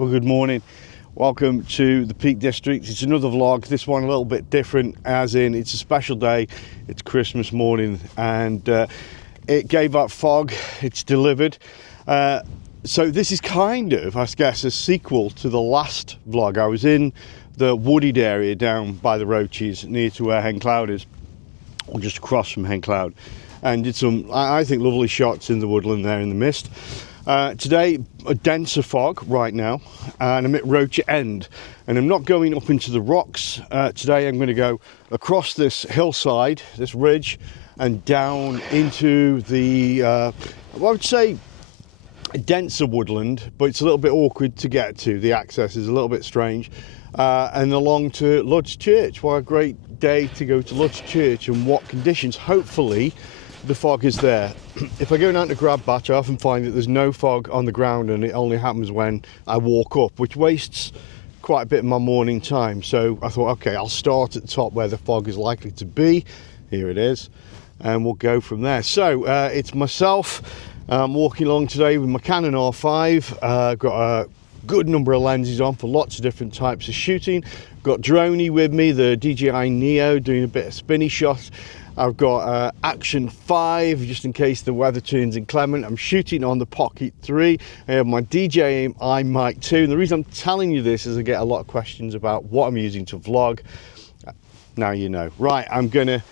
Well, good morning. Welcome to the Peak District. It's another vlog, this one a little bit different, as in it's a special day. It's Christmas morning and it gave up fog. It's delivered. So this is kind of, I guess, a sequel to the last vlog. I was in the wooded area down by the Roaches near to where Hen Cloud is, or just across from Hen Cloud, and did some, I think, lovely shots in the woodland there in the mist. Today, a denser fog right now, and I'm at Roach End, and I'm not going up into the rocks. Today I'm going to go across this hillside, this ridge, and down into the, I would say, a denser woodland, but it's a little bit awkward to get to. The access is a little bit strange. And along to Lud's Church. What a great day to go to Lud's Church, and what conditions. Hopefully the fog is there. If I go down to grab batch, I often find that there's no fog on the ground, and it only happens when I walk up, which wastes quite a bit of my morning time. So I thought, okay, I'll start at the top where the fog is likely to be. Here it is, and we'll go from there. So it's myself. I'm walking along today with my Canon R5. Got a good number of lenses on for lots of different types of shooting. Got Droney with me, the DJI Neo, doing a bit of spinny shots. I've got Action 5 just in case the weather turns inclement. I'm shooting on the Pocket 3. I have my DJI Mic 2. And the reason I'm telling you this is I get a lot of questions about what I'm using to vlog. Now you know. Right, I'm gonna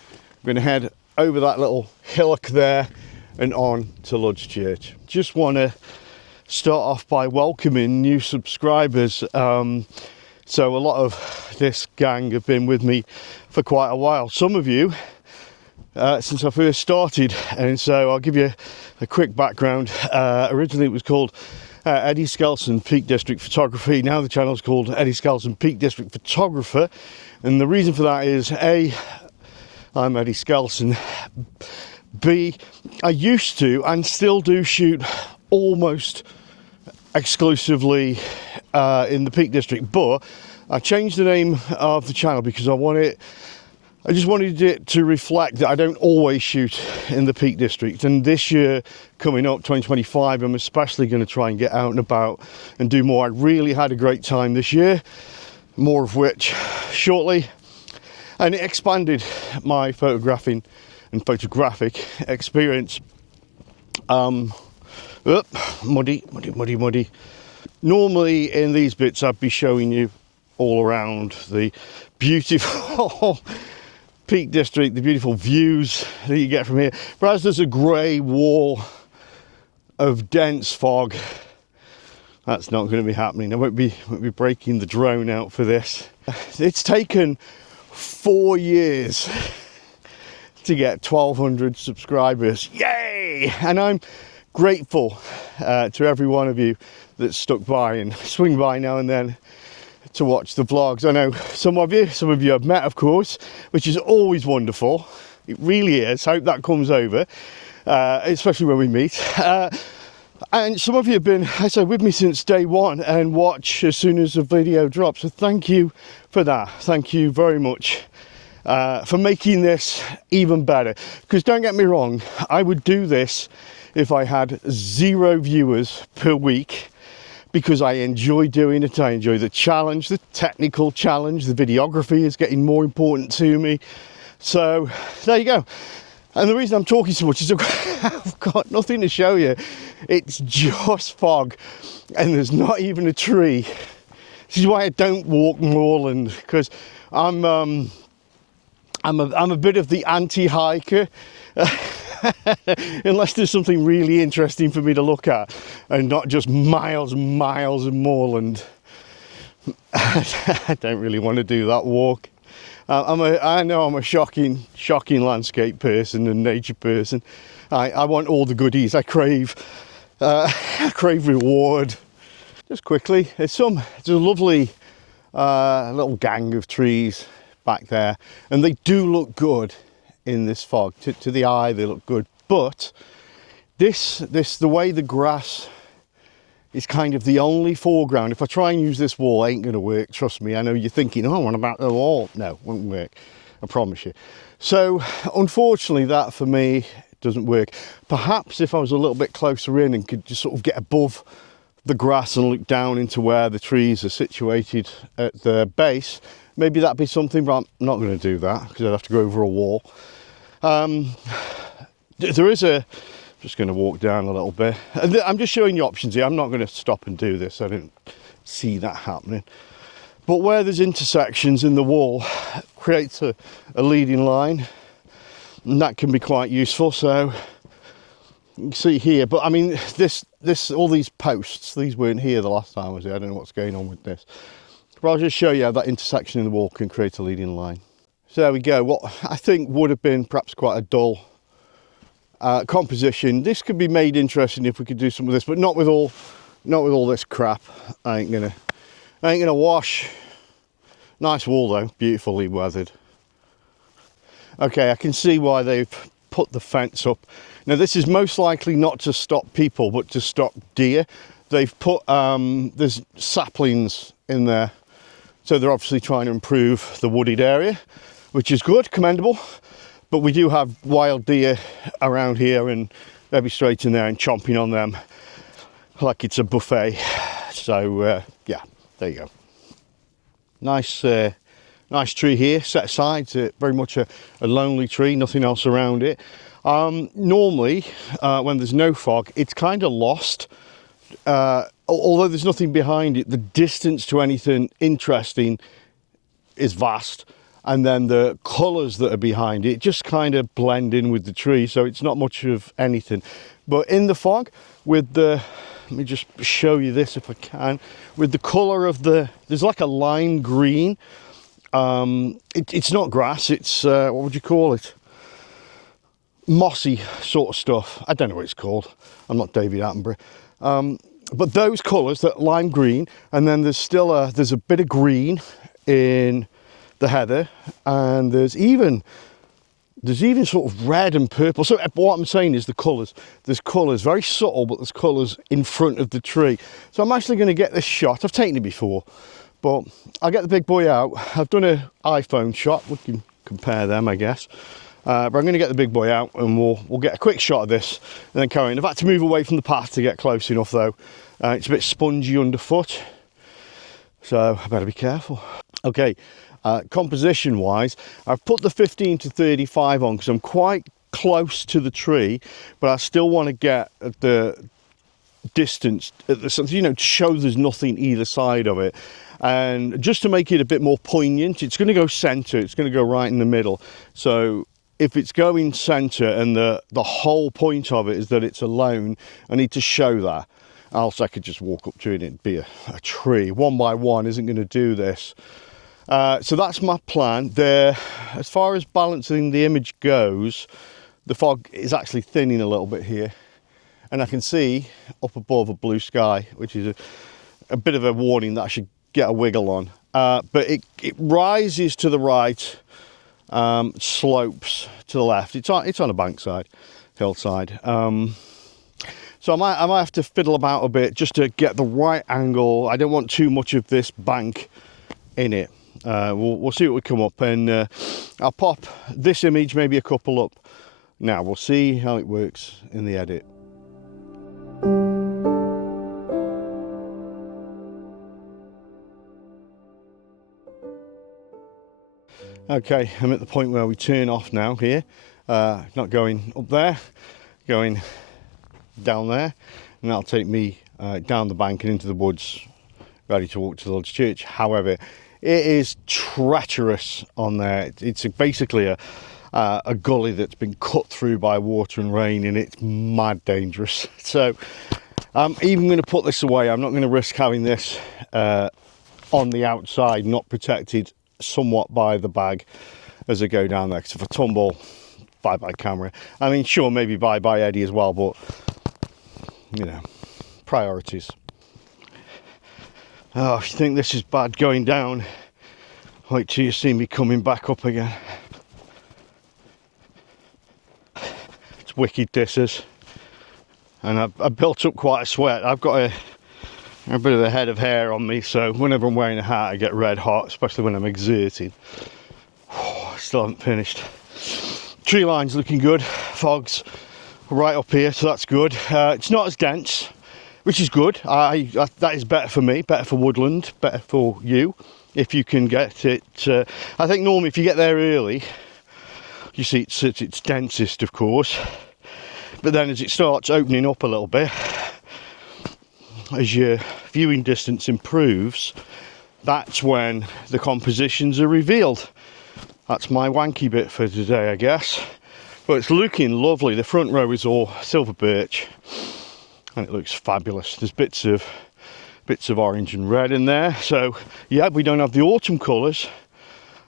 head over that little hillock there and on to Lud's Church. Just want to start off by welcoming new subscribers. So a lot of this gang have been with me for quite a while. Some of you since I first started, and so I'll give you a quick background. Originally it was called Eddie Skelton Peak District Photography. Now the channel's called Eddie Skelton Peak District Photographer, and the reason for that is A, I'm Eddie Skelton. B, I used to and still do shoot almost exclusively in the Peak District, but I changed the name of the channel because I just wanted it to reflect that I don't always shoot in the Peak District. And this year coming up, 2025, I'm especially going to try and get out and about and do more. I really had a great time this year, more of which shortly, and it expanded my photographing and photographic experience. Muddy. Normally in these bits I'd be showing you all around the beautiful Peak District, the beautiful views that you get from here, but as there's a grey wall of dense fog, that's not going to be happening. I won't be breaking the drone out for this. It's taken 4 years to get 1,200 subscribers. Yay! And I'm grateful to every one of you that's stuck by and swing by now and then to watch the vlogs. I know some of you I've met, of course, which is always wonderful. It really is. Hope that comes over, especially when we meet. And some of you have been, I say, with me since day one and watch as soon as the video drops. So thank you for that. Thank you very much for making this even better. Because don't get me wrong, I would do this if I had 0 viewers per week, because I enjoy doing it. I enjoy the challenge, the technical challenge. The videography is getting more important to me. So there you go. And the reason I'm talking so much is I've got nothing to show you. It's just fog, and there's not even a tree. This is why I don't walk moorland, because I'm a bit of the anti-hiker. Unless there's something really interesting for me to look at, and not just miles and miles of moorland. I don't really want to do that walk. I know I'm a shocking landscape person and nature person. I want all the goodies. I crave reward. Just quickly, there's a lovely little gang of trees back there, and they do look good in this fog. To the eye they look good, but the way the grass is kind of the only foreground. If I try and use this wall, it ain't gonna work, trust me. I know you're thinking, oh, what about the wall? No, it won't work, I promise you. So unfortunately that for me doesn't work. Perhaps if I was a little bit closer in and could just sort of get above the grass and look down into where the trees are situated at the base, maybe that'd be something, but I'm not going to do that because I'd have to go over a wall. There is a, just going to walk down a little bit. I'm just showing you options here. I'm not going to stop and do this. I didn't see that happening. But where there's intersections in the wall, creates a leading line, and that can be quite useful. So you can see here, but I mean, all these posts, these weren't here the last time I was here. I don't know what's going on with this. But I'll just show you how that intersection in the wall can create a leading line. So there we go. What I think would have been perhaps quite a dull composition. This could be made interesting if we could do some of this, but not with all this crap. I ain't gonna wash. Nice wall though, beautifully weathered. Okay, I can see why they've put the fence up. Now this is most likely not to stop people, but to stop deer. They've put there's saplings in there, so they're obviously trying to improve the wooded area, which is good, commendable. But we do have wild deer around here, and they'll be straight in there and chomping on them like it's a buffet. So yeah, there you go. Nice tree here set aside. It's very much a lonely tree, nothing else around it. Normally when there's no fog, it's kind of lost. Although there's nothing behind it, the distance to anything interesting is vast. And then the colours that are behind it just kind of blend in with the tree, so it's not much of anything. But in the fog, with the, let me just show you this if I can, with the colour of there's like a lime green. It's not grass, it's, what would you call it? Mossy sort of stuff. I don't know what it's called. I'm not David Attenborough. But those colours, that lime green, and then there's still there's a bit of green in the heather, and there's even sort of red and purple. So what I'm saying is the colours. There's colours, very subtle, but there's colours in front of the tree. So I'm actually going to get this shot. I've taken it before, but I'll get the big boy out. I've done an iPhone shot. We can compare them, I guess. But I'm going to get the big boy out, and we'll get a quick shot of this, and then carry on. I've had to move away from the path to get close enough, though. It's a bit spongy underfoot, so I better be careful. Okay. Composition wise, I've put the 15 to 35 on because I'm quite close to the tree, but I still want to get at the distance, to show there's nothing either side of it, and just to make it a bit more poignant. It's going to go centre, it's going to go right in the middle. So if it's going centre and the whole point of it is that it's alone, I need to show that. Else I could just walk up to it and it'd be a tree. One by one isn't going to do this. So that's my plan there. As far as balancing the image goes, the fog is actually thinning a little bit here, and I can see up above a blue sky, which is a bit of a warning that I should get a wiggle on. But it rises to the right, slopes to the left. It's on a bankside, hillside. So I might have to fiddle about a bit just to get the right angle. I don't want too much of this bank in it. We'll see what we come up, and I'll pop this image, maybe a couple up. Now we'll see how it works in the edit. Okay, I'm at the point where we turn off now here. Not going up there, going down there, and that'll take me down the bank and into the woods, ready to walk to the Lord's Church. However, it is treacherous on there. It's basically a gully that's been cut through by water and rain, and it's mad dangerous. So I'm even going to put this away. I'm not going to risk having this on the outside, not protected somewhat by the bag as I go down there. Because if I tumble, bye-bye camera. I mean, sure, maybe bye-bye Eddie as well, but, priorities. Oh, if you think this is bad going down, wait till you see me coming back up again. It's wicked, this is. And I built up quite a sweat. I've got a bit of a head of hair on me, so whenever I'm wearing a hat I get red hot, especially when I'm exerting. Still haven't finished. Tree line's looking good. Fog's right up here, so that's good. It's not as dense, which is good. That is better for me, better for woodland, better for you, if you can get it. I think normally if you get there early, you see it's at its densest, of course, but then as it starts opening up a little bit, as your viewing distance improves, that's when the compositions are revealed. That's my wanky bit for today, I guess. But it's looking lovely. The front row is all silver birch, and it looks fabulous. There's bits of orange and red in there. So yeah, we don't have the autumn colours,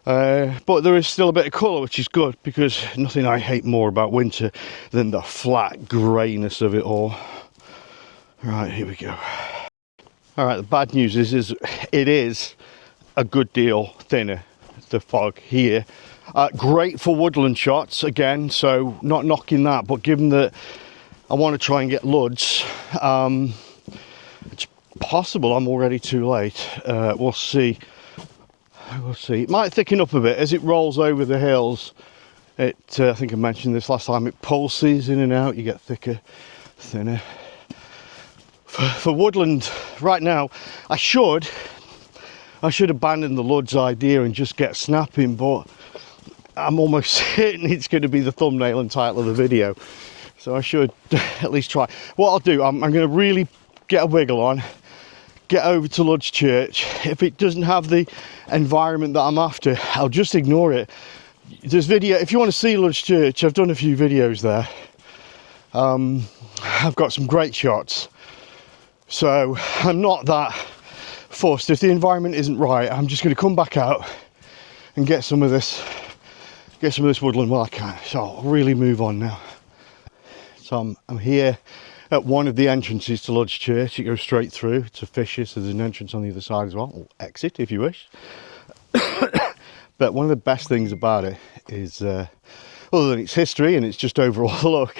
but there is still a bit of colour, which is good, because nothing I hate more about winter than the flat greyness of it all. Right, here we go. All right, the bad news is it is a good deal thinner, the fog here. Great for woodland shots again, so not knocking that, but given that I want to try and get Luds, it's possible I'm already too late. We'll see. We'll see. It might thicken up a bit as it rolls over the hills. I think I mentioned this last time, it pulses in and out, you get thicker, thinner. For woodland right now, I should abandon the Luds idea and just get snapping, but I'm almost certain it's going to be the thumbnail and title of the video, so I should at least try. What I'll do, I'm going to really get a wiggle on, get over to Luds Church. If it doesn't have the environment that I'm after, I'll just ignore it. There's video, if you want to see Luds Church, I've done a few videos there. I've got some great shots. So I'm not that fussed. If the environment isn't right, I'm just going to come back out and get some of this woodland while I can. So I'll really move on now. So I'm here at one of the entrances to Luds Church. It goes straight through to Fishes. There's an entrance on the other side as well, or exit if you wish. But one of the best things about it is, other than its history and its just overall look,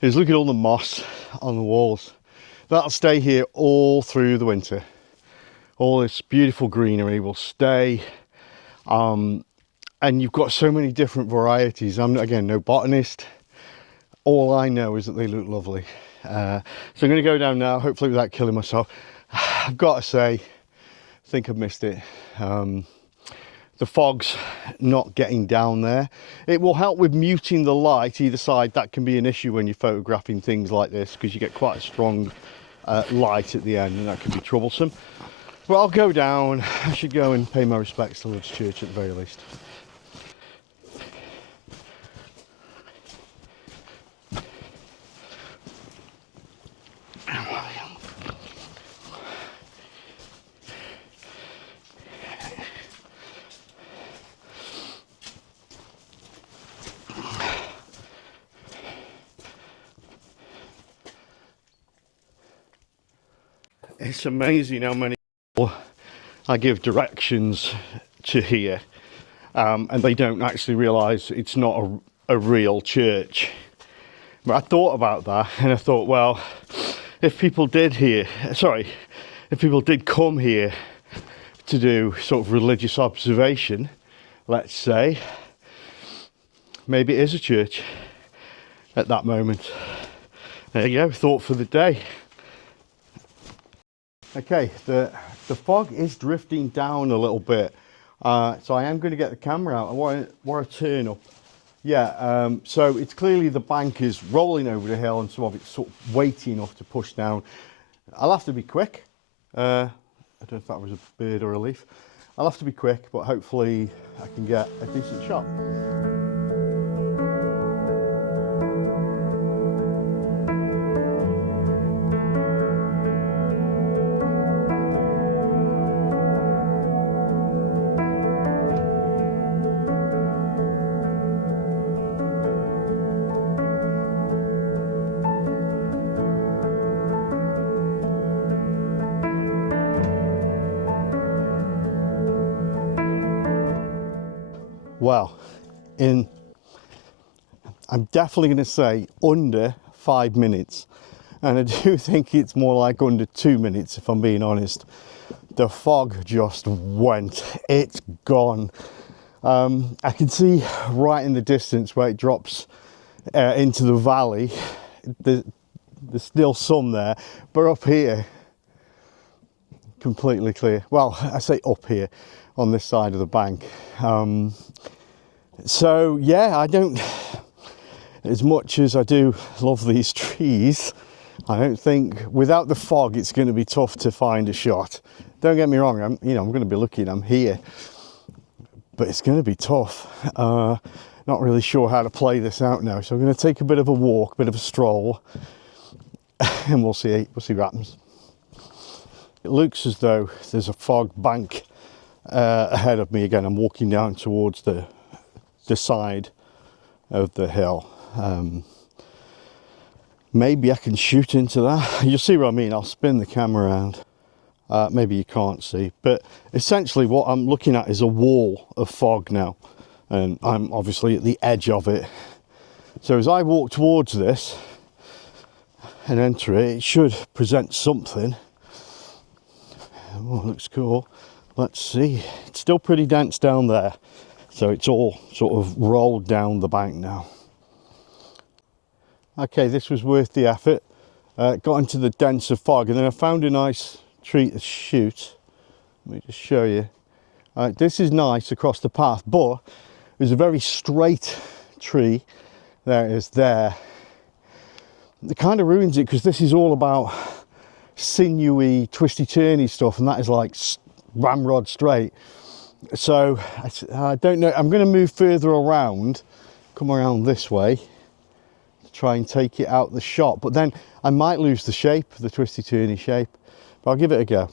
is look at all the moss on the walls. That'll stay here all through the winter. All this beautiful greenery will stay, and you've got so many different varieties. I'm, again, no botanist. All I know is that they look lovely. So I'm going to go down now, hopefully without killing myself. I've got to say, I think I've missed it. The fog's not getting down there. It will help with muting the light either side. That can be an issue when you're photographing things like this, because you get quite a strong light at the end, and that can be troublesome. But I'll go down. I should go and pay my respects to Luds Church at the very least. It's amazing how many people I give directions to here, and they don't actually realise it's not a real church. But I thought about that, and I thought, well, if people did come here to do sort of religious observation, let's say, maybe it is a church at that moment. There you go, thought for the day. Okay, the fog is drifting down a little bit, so I am going to get the camera out. I want to turn up. Yeah, so it's clearly the bank is rolling over the hill and some of it's sort of weighty enough to push down. I'll have to be quick. I don't know if that was a bird or a leaf. I'll have to be quick, but hopefully I can get a decent shot. Well, I'm definitely going to say under 5 minutes, and I do think it's more like under 2 minutes if I'm being honest. The fog just went, it's gone. I can see right in the distance where it drops into the valley, There's still some there, but up here, completely clear. Well, I say up here, on this side of the bank. So yeah, I don't, as much as I do love these trees, I don't think without the fog it's going to be tough to find a shot. Don't get me wrong, I'm going to be looking, I'm here, but it's going to be tough. Not really sure how to play this out now, so I'm going to take a bit of a walk, a bit of a stroll, and we'll see what happens. It looks as though there's a fog bank ahead of me again. I'm walking down towards the side of the hill. Maybe I can shoot into that. You'll see what I mean. I'll spin the camera around. Maybe you can't see, but essentially what I'm looking at is a wall of fog now, and I'm obviously at the edge of it. So as I walk towards this and enter it, it should present something. Oh, looks cool. Let's see. It's still pretty dense down there, so it's all sort of rolled down the bank now. Okay, this was worth the effort. Got into the denser fog, and then I found a nice tree to shoot. Let me just show you. This is nice across the path, but there's a very straight tree. There it is there. It kind of ruins it because this is all about sinewy, twisty-turny stuff, and that is like ramrod straight. So I don't know. I'm going to move further around, come around this way, to try and take it out the shot. But then I might lose the shape, the twisty-turny shape. But I'll give it a go,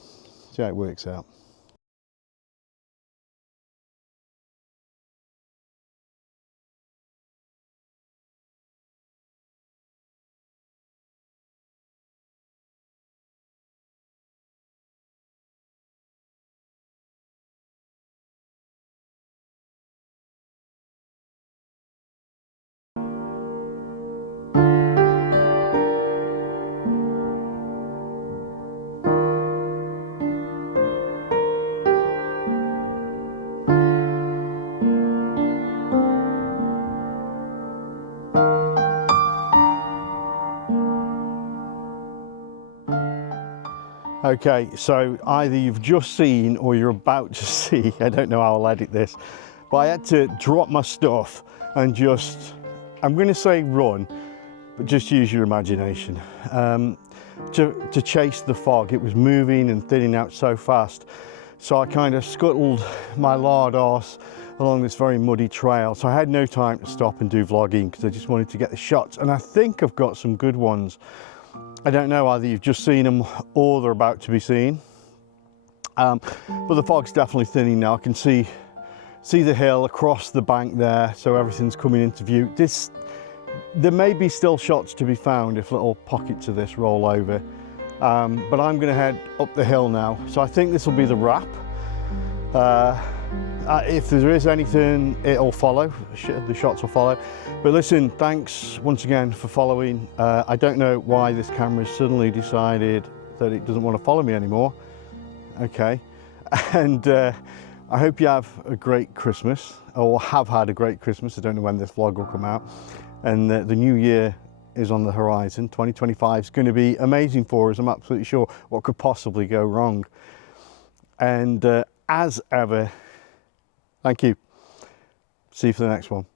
see how it works out. Okay, so either you've just seen or you're about to see, I don't know how I'll edit this, but I had to drop my stuff and just, I'm going to say run, but just use your imagination, to chase the fog. It was moving and thinning out so fast. So I kind of scuttled my lard arse along this very muddy trail. So I had no time to stop and do vlogging because I just wanted to get the shots. And I think I've got some good ones. I don't know, either you've just seen them or they're about to be seen. But the fog's definitely thinning now. I can see the hill across the bank there, so everything's coming into view. There may be still shots to be found if little pockets of this roll over. But I'm going to head up the hill now. So I think this will be the wrap. If there is anything, it'll follow. The shots will follow. But listen, thanks once again for following. I don't know why this camera suddenly decided that it doesn't want to follow me anymore. Okay. And I hope you have a great Christmas, or have had a great Christmas. I don't know when this vlog will come out. And the new year is on the horizon. 2025 is going to be amazing for us. I'm absolutely sure. What could possibly go wrong? And as ever, thank you. See you for the next one.